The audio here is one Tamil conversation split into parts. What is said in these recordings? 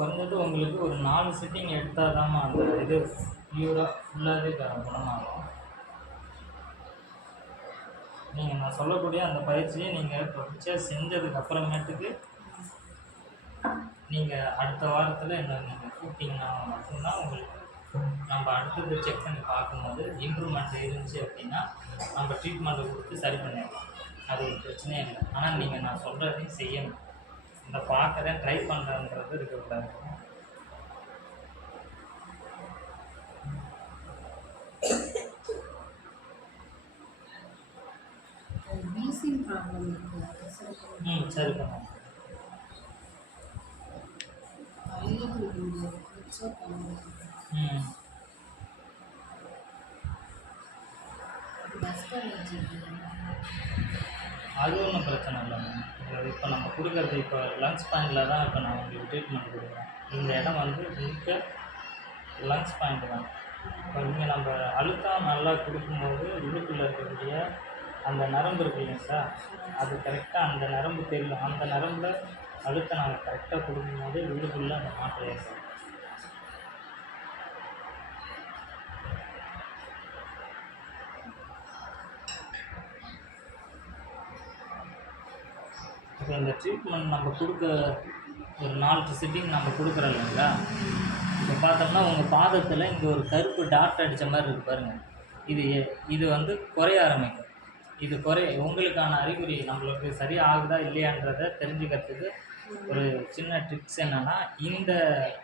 குறைஞ்சது உங்களுக்கு ஒரு 4 சிட்டிங் எடுத்தால் தாம்மா அந்த இது ப்யூராக ஃபுல்லாகவே குணமாகும். நீங்கள் நான் சொல்லக்கூடிய அந்த பயிற்சியை நீங்கள் தொடர்ச்சியாக செஞ்சதுக்கு அப்புறமேட்டுக்கு நீங்கள் அடுத்த வாரத்தில் என்ன நீங்கள் கூப்பிட்டிங்கன்னா மட்டும்தான் உங்களுக்கு நம்ம அடுத்தது செக் பண்ணி பார்க்கும்போது இம்ப்ரூவ்மெண்ட் இருந்துச்சு அப்படின்னா நம்ம ட்ரீட்மெண்ட்டை கொடுத்து சரி பண்ணிடலாம். அது ஒரு பிரச்சனையே இல்லை. ஆனால் நீங்கள் நான் சொல்கிறதையும் செய்யணும். இந்த பார்க்குறேன் ட்ரை பண்ணுறேன்றது இருக்கக்கூடாது. சரி பண்ணுவோம். அது ஒன்றும் பிரச்சனை இல்லை. இப்போ நம்ம கொடுக்குறது இப்போ லங்ஸ் பாயிண்டில் தான் இப்போ நான் உங்களுக்கு ட்ரீட்மெண்ட் கொடுக்குறேன். இந்த இடம் வந்து முழுக்க லங்ஸ் பாயிண்ட் தான். இப்போ இங்கே நம்ம அழுத்தம் நல்லா கொடுக்கும்போது உள்ளுக்குள்ளே இருக்கக்கூடிய அந்த நரம்பு இருக்கு இல்லைங்க சார், அது கரெக்டாக அந்த நரம்பு தெரியும். அந்த நரம்பில் அழுத்தம் நாங்கள் கரெக்டாக கொடுக்கும்போது உள்ளுக்குள்ளே அந்த மாற்றம் ஏற்படும். இப்போ இந்த ட்ரீட்மெண்ட் நம்ம கொடுக்க ஒரு 4 சிட்டிங் நம்ம கொடுக்குறோம் இல்லைங்களா, இப்போ பார்த்தோம்னா உங்கள் பாதத்தில் இங்கே ஒரு கருப்பு டாட் அடித்த மாதிரி இருக்குது பாருங்கள். இது வந்து குறைய ஆரம்பிக்கும். இது உங்களுக்கான அறிகுறி நம்மளுக்கு சரியாகுதா இல்லையான்றதை தெரிஞ்சுக்கிறதுக்கு ஒரு சின்ன ட்ரிக்ஸ் என்னென்னா, இந்த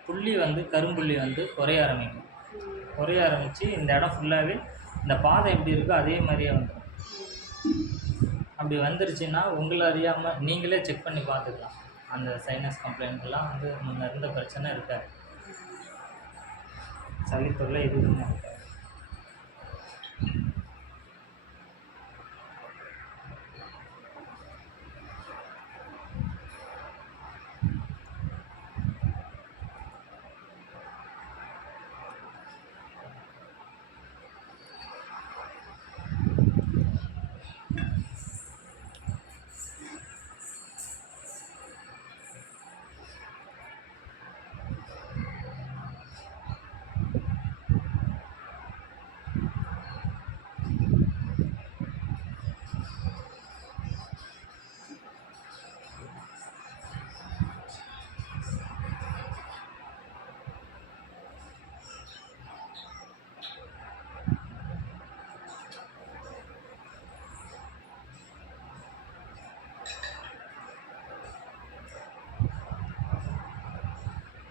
புள்ளி வந்து கரும்புள்ளி வந்து குறைய ஆரம்பித்து இந்த இடம் ஃபுல்லாகவே இந்த பாதை எப்படி இருக்கோ அதே மாதிரியே வந்துடும். அப்படி வந்துருச்சுன்னா உங்களை அறியாமல் நீங்களே செக் பண்ணி பார்த்துக்கலாம். அந்த சைனஸ் கம்ப்ளைண்ட்லாம் வந்து முன்ன இருந்த பிரச்சனை இருக்காது, சளி தொல்லை எதுவுமே இருக்காது.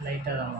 லைட்டாக தான்